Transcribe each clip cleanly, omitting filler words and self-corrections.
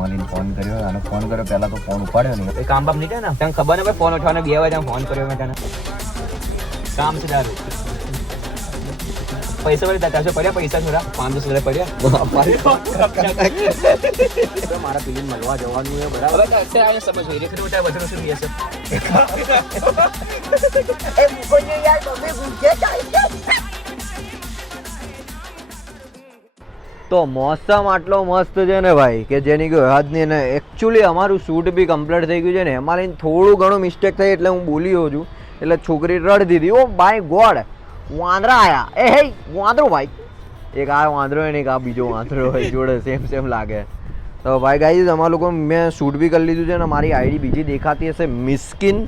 હેમાલીને phone કર્યો અને phone કર્યો પહેલા તો ફોન ઉપાડ્યો નહીં. કામ બામ નહીં થાય ને તને ખબર ને ભાઈ ફોન ઉઠાવવાનો 2 વાગે ફોન કર્યો મેં તને. કામ છે તારું. પૈસા વળી તારા પડ્યા પૈસા થોડા 500 પડ્યા મારા પેલી મળવા જવાનું છે બરાબર. અત્યારે સમજ હોય રેખડી ઉઠાય બધું શું છે તો મોસમ આટલો મસ્ત છે ને ભાઈ કે જેની કોઈ હદ નહીં. ને એકચ્યુઅલી અમારું શૂટ બી કમ્પ્લીટ થઈ ગયું છે ને એમાં થોડું ઘણું મિસ્ટેક થઈ એટલે હું બોલી રહ્યો છું. એટલે છોકરી રડી દીધી. ઓ બાય ગોડ વાંદરા આયા. એ હે વાંદરો ભાઈ. એક આ વાંદરો હોય ને એક આ બીજો વાંદરો હોય જોડે સેમ લાગે. તો ભાઈ ગાઈઝ અમારા લોકો મેં શૂટ બી કરી લીધું છે ને મારી આઈડી બીજી દેખાતી હશે મિસ્કિન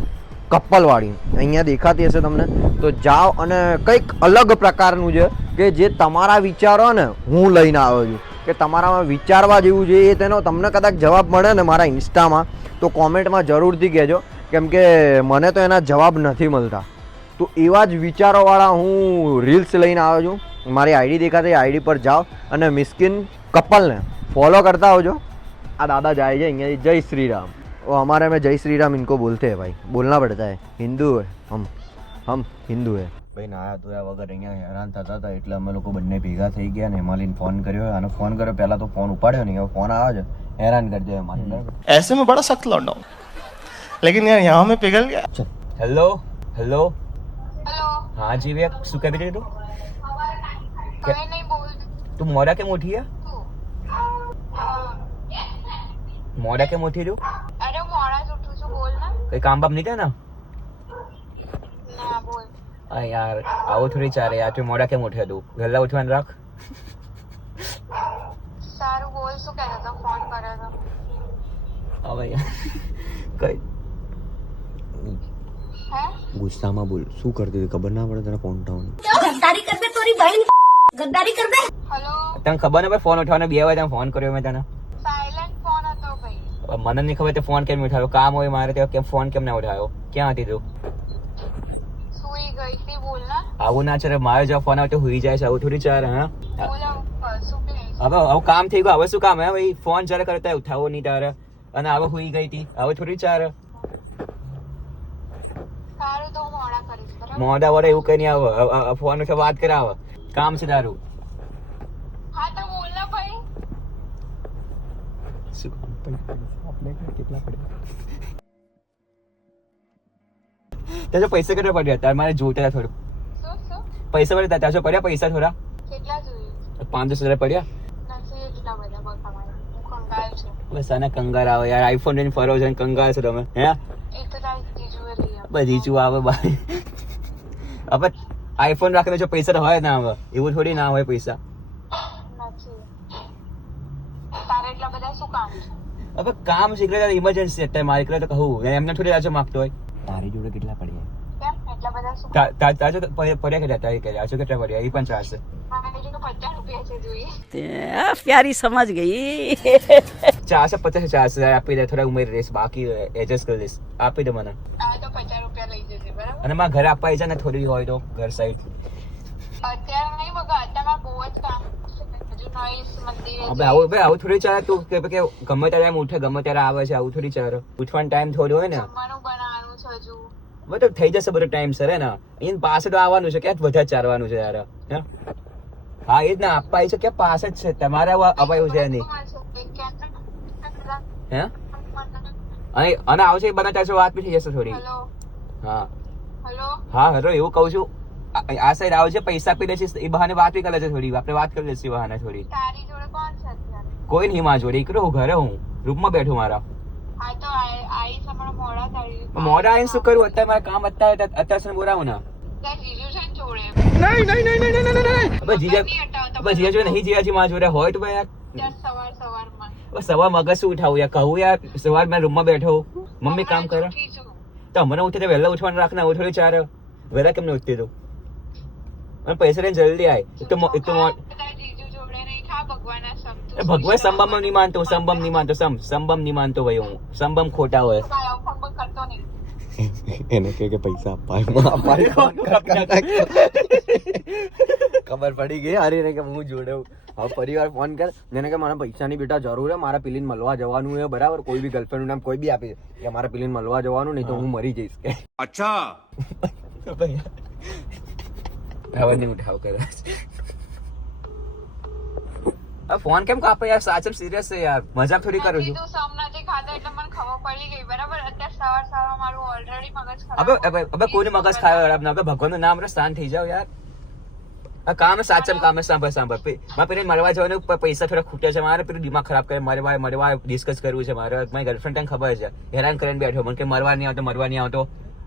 કપલવાળી અહીંયા દેખાતી હશે તમને. તો જાઓ અને કંઈક અલગ પ્રકારનું છે કે જે તમારા વિચારો ને હું લઈને આવ્યો છું કે તમારામાં વિચારવા જેવું છે એ તેનો તમને કદાચ જવાબ મળે ને મારા ઇન્સ્ટામાં તો કોમેન્ટમાં જરૂરથી કહેજો કેમ કે મને તો એના જવાબ નથી મળતા. તો એવા જ વિચારોવાળા હું રીલ્સ લઈને આવ્યો છું. મારી આઈડી દેખાતી આઈડી પર જાઓ અને મિસ્કિન કપલને फॉलो करता हो जो आ दादा जाए जाएंगे जय श्री राम. वो हमारे में जय श्री राम इनको बोलते हैं भाई, बोलना पड़ता है. हिंदू है हम हिंदू है ભાઈ. નાયા ધોયા વગર અહીંયા હેરાન થતા હતા એટલે અમે લોકો બંને ભેગા થઈ ગયા ને હેમાલીને ફોન કર્યો અને ફોન કર્યો પહેલા તો ફોન ઉપાડ્યો નહીં. હવે ફોન આવે છે હેરાન કરજો હેમાલી. ऐसे में बड़ा सख्त लौंडा हूं लेकिन यार यहाँ में पिघल गया. હેલો હેલો હા જી ભैया શું કહી રહી તું? તું મોડા કેમ ઉઠી है? મોડા કેમ ઉઠી રહ્યું? અરે મોડા જ ઉઠું છું, બોલ ને. કઈ કામ બામ નહીં થાય ને? ના બોલ. આ યાર આવો થોડી ચાલે યાર. તું મોડા કેમ ઉઠે? તું વહેલા ઉઠવાનું રાખ. સારું બોલ, શું કહેતો હતો? ફોન કર્યો હતો. હવે યાર કઈ હે ગુસ્સામાં બોલ. શું કરતી હતી ખબર ના પડે તને ફોન ઉઠાવવાનું? गद्दारी कर दे तोरी बहन गद्दारी कर दे. હેલો. તને ખબર ને ભાઈ ફોન ઉઠાવવાનો 2 વાગે ફોન કર્યો મેં તને. સાયલેન્ટ ફોન હતો ભાઈ. મને નહીં ખબર તે ફોન કેમ ઉઠાવ્યો. કામ હોય મારે તો કેમ ફોન કેમ ના ઉઠાવ્યો? ક્યાં હતી તું? સુઈ ગઈ હતી, બોલ ને. આવું ના ચાલે. મારે જો ફોન આવે તો હુઈ જાય છે. આવું થોડી ચાલે. હા બોલ શું કહે? હવે કામ થઈ ગયું. હવે શું કામ હે ભાઈ? ફોન ચાલે કરતા ઉઠાવો નહીં તારે અને હવે હુઈ ગઈ હતી. હવે થોડી ચાલે. સારું તો હું મોડા કરીશ બરાબર. મોડા વડે એવું કઈ નહીં આવે. ફોન ઉઠે વાત કરાવે. કામ છે તારું. હા તો બોલ ને ભાઈ. શું કેટલા પડ્યા? તારે પૈસા કેટલા પડ્યા? તારે મારે જોતા હતા થોડું શું પૈસા પડ્યા. તારે પડ્યા પૈસા થોડા? કેટલા જોઈએ? 500 પડ્યા. નથી એટલા બધા બકા મારે. હું કંગાળ છું. બસ આને કંગાર આવે યાર. આઈફોન લઈને ફરો છો કંગાર છો તમે. હે એ તો તારી જીજુએ લઈ આપ. બધી ચૂ આવે ભાઈ. હવે આઈફોન રાખીને જો પૈસા તો હોય ના આવે. એવું થોડી ના હોય પૈસા. નથી. તારે એટલા બધા શું કામ છે? હવે કામ શીખરે ઇમરજન્સી અત્યારે મારી કરે તો કહું એમને થોડી આજે માગતો હોય. તારી જોડે કેટલા પડ્યા? કેમ એટલા બધા શું? તાજો પડ્યા કેટલા? તારી કર્યા આજે કેટલા પડ્યા? એ પણ ચાલશે. મારી જોડે 50 રૂપિયા છે જોઈએ. प्यारी समझ गई. 450 આપી દે. થોડા ઉમેરી દઈશ બાકી એડજસ્ટ કરી દઈશ. આપી દે મને. આ તો 50 રૂપિયા લઈ જજે બરાબર. અને મારા ઘરે આપવા આવી જાય ને થોડી હોય તો ઘર સાઈડ. અત્યારે નહીં બગા, અત્યારે બહુ જ કામ છે. હજુ નોઈસ મંદિરે હવે આવું થોડી ચાલે. તું કે ગમે ત્યારે એમ ઉઠે ગમે ત્યારે આવે છે. આવું થોડી ચાલે. ઉઠવાનો ટાઈમ થોડો હોય ને. જમવાનું બનાવવાનું છે હજુ. બધું થઈ જશે. બધો ટાઈમ સર હે ને. અહીંયા પાસે તો આવવાનું છે. ક્યાં વધારે ચાલવાનું છે યાર. હા એ જ ને. આપવા આવી છે ક્યાં પાસે જ છે. તમારે અપાયું છે નહીં. હે અને આવશે એ બધા ચારસો વાત બી થઈ જશે થોડી. હેલો હા હેલો. હા હેલો એવું કહું છું. આ સાઈડ આવજે પૈસા આપી દેશે. એ બહાને વાત બી કરે છે થોડી. આપણે વાત કરી લઈશું બહાને થોડી. તારી જોડે કોણ છે અત્યારે? કોઈ નહીં મારા જોડે. એકલો હું ઘરે હું રૂમમાં બેઠું મારા. હા તો આઈ હમણાં મોડા તારી. મોડા આવીને શું કરું? અત્યારે મારે કામ અત્યારે બોલાવું ને. તાર જીજુ છે ને જોડે? જીજા જોડે નહીં. જીજાજી મારા જોડે હોય તો ભાઈ યાર સવારમાં સવાર મગજ શું ઉઠાવું યાર? કહું યાર સવાર મેં રૂમમાં બેઠો મમ્મી કામ કરે ઉઠી છું. તો મને ઉઠે વહેલા ઉઠવાનું રાખને. આવું થોડી ચારે વહેલા કેમ નહીં ઉઠતી તું? અને પૈસા લઈને જલ્દી આય. એક તો તારા જીજુ જોડે નહીં ખા ભગવાનના શબ્દો. ભગવાન સંબમ નહીં માનતો. સંબમ નહીં માનતો. સંબમ નહીં માનતો ભાઈ હું. સંબમ ખોટા હોય. કરતો નહીં. એને કે પૈસા અપાય ખબર પડી ગઈ. અરે કે હું જોડે હવે પરિવાર ફોન કર જેને કે મારા પૈસાની બેટા જરૂર છે, મારા પેલીને મળવા જવાનું છે, બરાબર? કોઈ બી ગર્લફ્રેન્ડ નામ કોઈ બી આપી દે કે મારા પેલીને મળવા જવાનું, નહીં તો હું મરી જઈશ કે. હવે નહીં ઉઠાવ કદાચ. ફોન કેમ કાપે યાર? સાચમ સિરિયસ છે યાર, મજાક થોડી કરું છું. કીધું સોમનાથથી ખાધા એટલે મને ખબર પડી ગઈ, બરાબર? અત્યારે સવારમાં મારું ઓલરેડી મગજ ખરાબ. હવે કોઈને મગજ ખાવા હવે ભગવાનનું નામ રે, શાંત થઈ જાવ યાર. આ કામ છે, સાચમ કામ છે. સાંભળ મારે પેલી મળવા જવાનું પૈસા થોડા ખૂટ્યા છે મારે, પેલું દિમાગ ખરાબ કરે, મળવા ડિસ્કસ કરવું છે મારે. મારી ગર્લફ્રેન્ડ તને ખબર છે, હેરાન કરીને બેઠો, મને કે મરવા નહીં આવતો.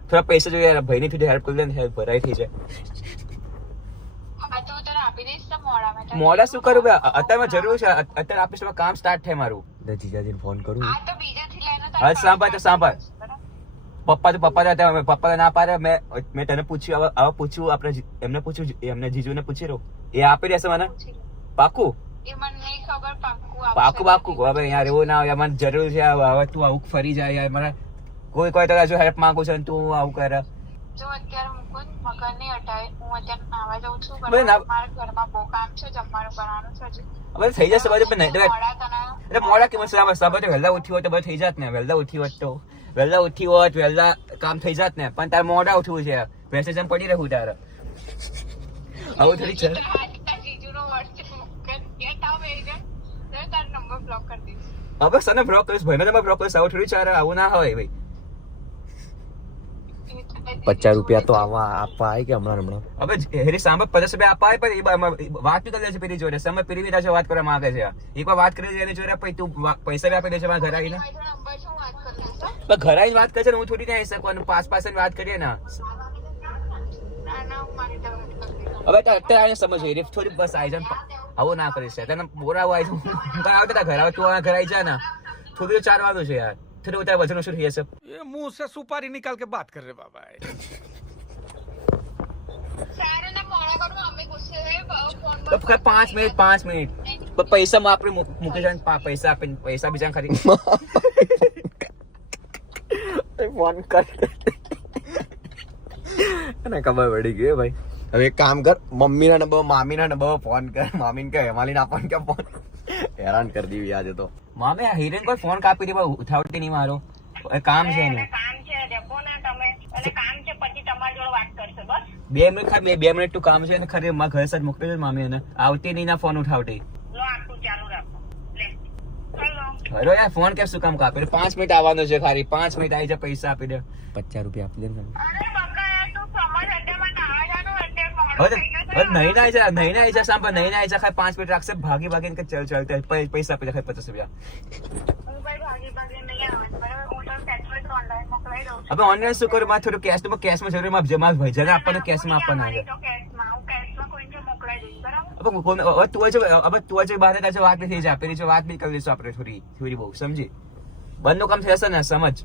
થોડા પૈસા જોઈએ યાર, ભાઈની થોડી હેલ્પ કરી દે ને, ભરાઈ થઈ જાય. હા, તો હું તને આપી દઈશ તો મોડા. મોડા શું કરું ભાઈ? અત્યારે જરૂર છે, અત્યારે આપીશ તો કામ સ્ટાર્ટ થાય મારું. જીજાજીને ફોન કરું. આ તો બીજાથી લઈને હા, સાંભળ. પપ્પા તો ના પાડે. મેં તને પૂછ્યું, હવે પૂછ્યું આપણે એમને પૂછ્યું, એમને જીજુને પૂછી રહ્યો, એ આપી દેશે મને પાકું. એ મને નહીં ખબર પાકું હવે યાર એવું ના હોય, મને જરૂર છે. હવે તું આવું ફરી જાય યાર, મને કોઈ તો હજુ હેલ્પ માંગુ છે તું આવું કરે. જો અત્યારે મુકુંદ મગર નહીં હટાય, હું અત્યારે નાવા જાઉં છું, ભાઈ, બરાબર? મારા ઘરમાં બહુ કામ છે, જમવાનું બનાવવાનું છે હજી. હવે થઈ જશે બધું, પણ નહીં મોડા તને એટલે મોડા કેમ સવારે વહેલા ઉઠી હોત તો બધું થઈ જાત ને. વહેલા ઉઠી હોત વહેલા કામ થઈ જાત ને, પણ તારે મોડા ઉઠવું છે, મેસેજ એમ પડી રહ્યું તારે. આવું થોડી છે. જીજુનો WhatsApp મોકલ, get out એ છે, તો તારો નંબર બ્લોક કરી દઈશ. હવે સને બ્લોક કરીશ, ભાઈનો નંબર બ્લોક કરીશ. આવું થોડી ચાલે, આવું ના હોય ભાઈ. 50 રૂપિયા તો આપવા આવે કે હમણાં હવે હેરી સાંભળ, 50 રૂપિયા અપાય, પણ વાત બી કરી લે છે પેલી જોડે. સમય પેલી બી તારી વાત કરવા માંગે છે. એકવાર વાત કરી એની જોડે, પછી તું પૈસા બી આપી દે છે મારા ઘરે આવીને. મારો નંબર શું વાત કરી લઈશ? પણ ઘરે આવીને વાત કરશે ને, હું થોડી ના આવી શકવાનું. પાસ વાત કરીએ ને. ના, હું મારી તરફ કરી દઈશ. હવે તો અત્યારે આવીને સમજ હેરી થોડી બસ આવી જાય. આવું ના કરીશ તને બોરાવું આવી જાય. આવતા ઘરે આવે, તું ઘરે આવી જાય ને, થોડું ચાલવાનું છે યાર. થોડું વધારે વજન ઓછું થઈ જશે. मुंह से सुपारी निकाल के बात कर रहे बाबा. સારું ને, મોડા કરું, મમ્મી ગુસ્સે છે, ફોન તો 5 મિનિટ પણ પૈસા માં આપણે મૂકી જાય. પૈસા આપીને પૈસા બીજા ખરી ફોન કર. એને ખબર પડી ગઈ ભાઈ. હવે એક કામ કર, મમ્મીના નંબર મામીના નંબર ફોન કર. મામીને કહે હેમાલીને આપવાનું કે ફોન. હેરાન કરી દીધી આજે તો. મામે હિરેન કોઈ ફોન કાપી દે, ઉઠાવતી નહીં મારો. કામ છે ને, કામ છે, દેખો ને તમે, અને કામ છે, પછી તમારી જોડે વાત કરશે બસ. 2 મિનિટ ખાલી 2 મિનિટ તું કામ છે ને, ખરી મારા ઘરે સાથે મોકલી દે મામી. એને આવતી નહીં ના ફોન ઉઠાવતી. લો આટલું ચાલુ રાખો, લે ચલો. બરો યાર, ફોન કેમ શું કામ કાપી? 5 મિનિટ આવવાનું છે ખાલી, 5 મિનિટ આવી જાય, પૈસા આપી દે. 50 રૂપિયા આપી દે ને. અરે બકા, તું સમજ, અત્યારે મને નાવા જવાનું, એટલે મોડું હવે થઈ ગયું છે. નહીં ના આવી જાય સાંભળ, નહીં ના આવી જાય, ખાલી 5 મિનિટ રાખશે. ભાગીને કે ચાલ પૈસા આપી દે, ખાલી 50 રૂપિયા. હું ભાઈ ભાગી નહીં આવવાનું, બરાબર? હું તો પેટ્રોલ ઓનલાઈન મોકલાઈ દઉં છું. હવે ઓનલાઈન શું કરું? મારે થોડું કેશમાં જરૂર, મારા ભાઈજાને આપવાનું, કેશમાં આપવાના છે. તો કેશમાં, હું કેશમાં કોઈને મોકલાઈ દઈશ, બરાબર? હવે તું હજુ બહાર તારી વાત બી થઈ જાય, પેલી જો વાત બી કરી લઈશું આપણે થોડી બહુ, સમજી? બંધનું કામ થશે ને, સમજ?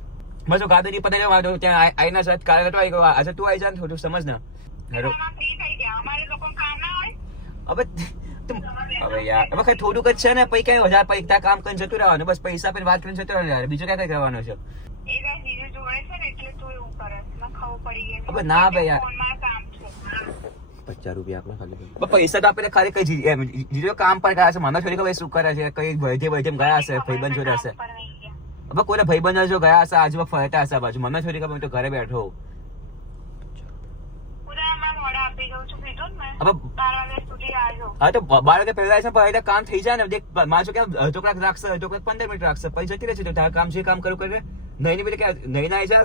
બસ ગાડી પતે ત્યાં આવીને સાથ કાલે આવી ગયો, આજે તું આવી જાય ને, થોડું સમજ ને. આમાં ફ્રી થઈ ગયા, અમારે લોકો કામ ના હોય. હવે યાર, હવે કઈ થોડુંક જ છે ને, પછી કઈ વધારે પૈસા કામ કરીને જતું રહેવાનું, બસ પૈસા આપીને વાત કરીને જતું રહેવાનું યાર, બીજું ક્યાં કઈ કરવાનું છે? એ કાંઈ જીજુ જોડે છે ને, એટલે તું એવું કરે, મને ખબર પડી ગઈ. હવે ના ભાઈ યાર, ફોનમાં કામ છે. 50 રૂપિયા આપને ખાલી. પૈસા તો આપીને ખાલી કઈ જીજો કામ પર ગયા છે, મને થોડી ખબર શું કરે છે, કઈ વૈદ્ય ગયા હશે, ભાઈબંધ જોડે હશે. પર નહીં ગયા. હવે કોઈને ભાઈબંધ જો ગયા હશે, આજુ ફરતા હશે બાજુ, મને થોડી ખબર, તો ઘરે બેઠો. પૂરા હમણાં મોડા આપી દઉં છું, કીધું ને હવે 12 વાગ્યા સુધી આવજો. હા તો 12 વાગે પહેલા છે, પણ કામ થઈ જાય ને. દેખ મારે શું કેમ અડધો કલાક રાખશે, અડધો કલાક 15 મિનિટ રાખશે, પછી જતી રહેશે. તો તારા કામ જે કામ કરું કરે, નહીં પેલે કે નહીં ના આવી જાય,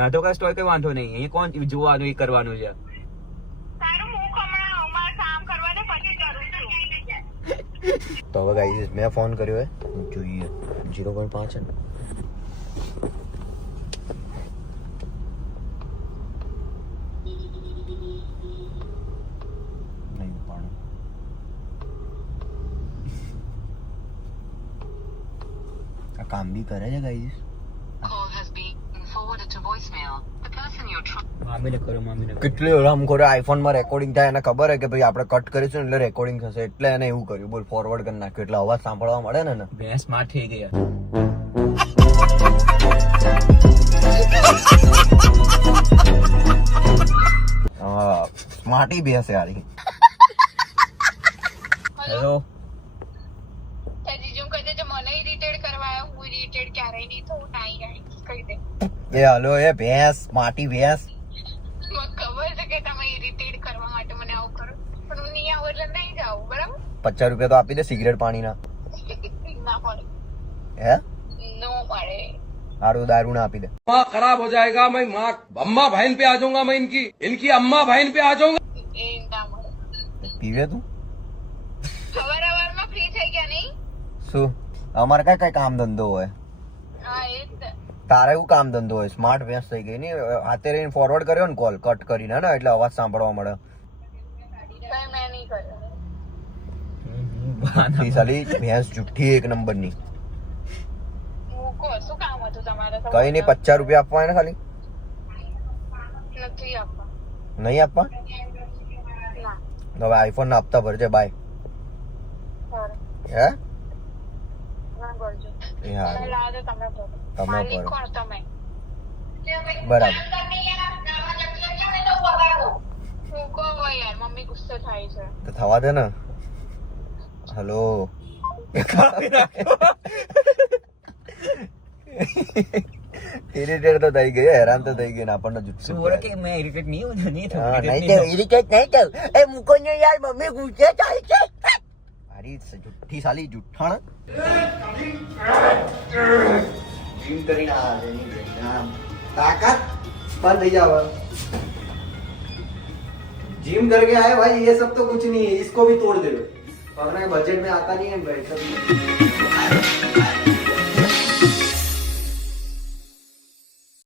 નાધો કલાક સ્ટોર કઈ વાંધો નહીં. અહીંયા કોણ જોવાનું, એ કરવાનું છે. સારું, હું હમણાં મારે કામ કરવા દે, પછી કરું છું. તો હવે ગાઈસ મેં ફોન કર્યો હે, જોઈએ 0.5 છે ને. નહીં પણ આ કામ બી કરે છે guys. Call has been forwarded to voicemail. The person you're trying. મામીને કરો, મામીને કરો. કેટલી હરામખોરે આઈફોનમાં રેકોર્ડિંગ થાય, એને ખબર હે કે ભાઈ આપણે કટ કરીશું ને એટલે રેકોર્ડિંગ થશે, એટલે એને એવું કર્યું. બોલ, ફોરવર્ડ કરી નાખ્યું એટલે અવાજ સાંભળવા મળે ને. બે સ્માર્ટ થઈ ગયા. સ્માર્ટી બેસે યારી. હેલો નહીં તો હું નાઈ આવીશ કહી દે. એ હલો એ ભેંસ માટી ભેંસ મને ખબર છે કે તમે ઇરિટેટ કરવા માટે મને આવું કરો પણ હું નહીં આવું એટલે નહીં જાઉં બરાબર. 50 રૂપિયા તો આપી દે સિગરેટ પાણીના. ના મળે. હે નો મળે. સારું દારૂ ના આપી દે. खराब हो जाएगा मैं माँ अम्मा बहन पे आ जाऊंगा मैं इनकी अम्मा बहन पे आ जाऊंगा. એ ના મળે. પીવે તું સવારમાં ફ્રી થઈ ગયા નહીં. શું અમારે કઈ કામ ધંધો હોય હા એ જ ને. તારે એવું કામ ધંધો હોય સ્માર્ટ ભેંસ થઈ ગઈ ની હાથે રહીને ફોરવર્ડ કર્યો ને કોલ કટ કરીને ને એટલે અવાજ સાંભળવા મળે. કઈ મેં નહીં કર્યું. જુઠ્ઠી સાલી ભેંસ જુઠ્ઠી એક નંબર ની. મૂકો શું કામ હતું તમારે? કઈ નહીં 50 રૂપિયા આપવા એને ખાલી નથી આપવા. નહીં આપવા ના. હવે આઈફોન ના હપ્તા ભરજે બાય. sorry. હે ના બોલજો. એ હારું. તમે લાવો તો તમે ભરો. તમે માલિક ભરો. કોણ તમે? બરાબર. મૂકો હવે યાર મમ્મી ગુસ્સે થાય છે. તો થવા દે ને. હલો ઇરિટેટ તો થઈ ગઈ હેરાન તો થઈ ગઈ ને આપણને જુઠ્ઠું શું બોલે કે મેં irritate નહીં હોઉં, નહીં થવું, હા, irritate નહીં નહીં થયું, irritate નહીં થયું. એ મૂકો ને યાર મમ્મી ગુસ્સે થાય છે. અરે જુઠ્ઠી સાલી જુઠ્ઠાણ જીમ કરીને આવે આમ તાકાત બંધ થઈ जाओ. जिम करके आए भाई ये सब तो कुछ नहीं है इसको भी तोड़ दे. पकड़ना बजट में आता नहीं है भाई सब.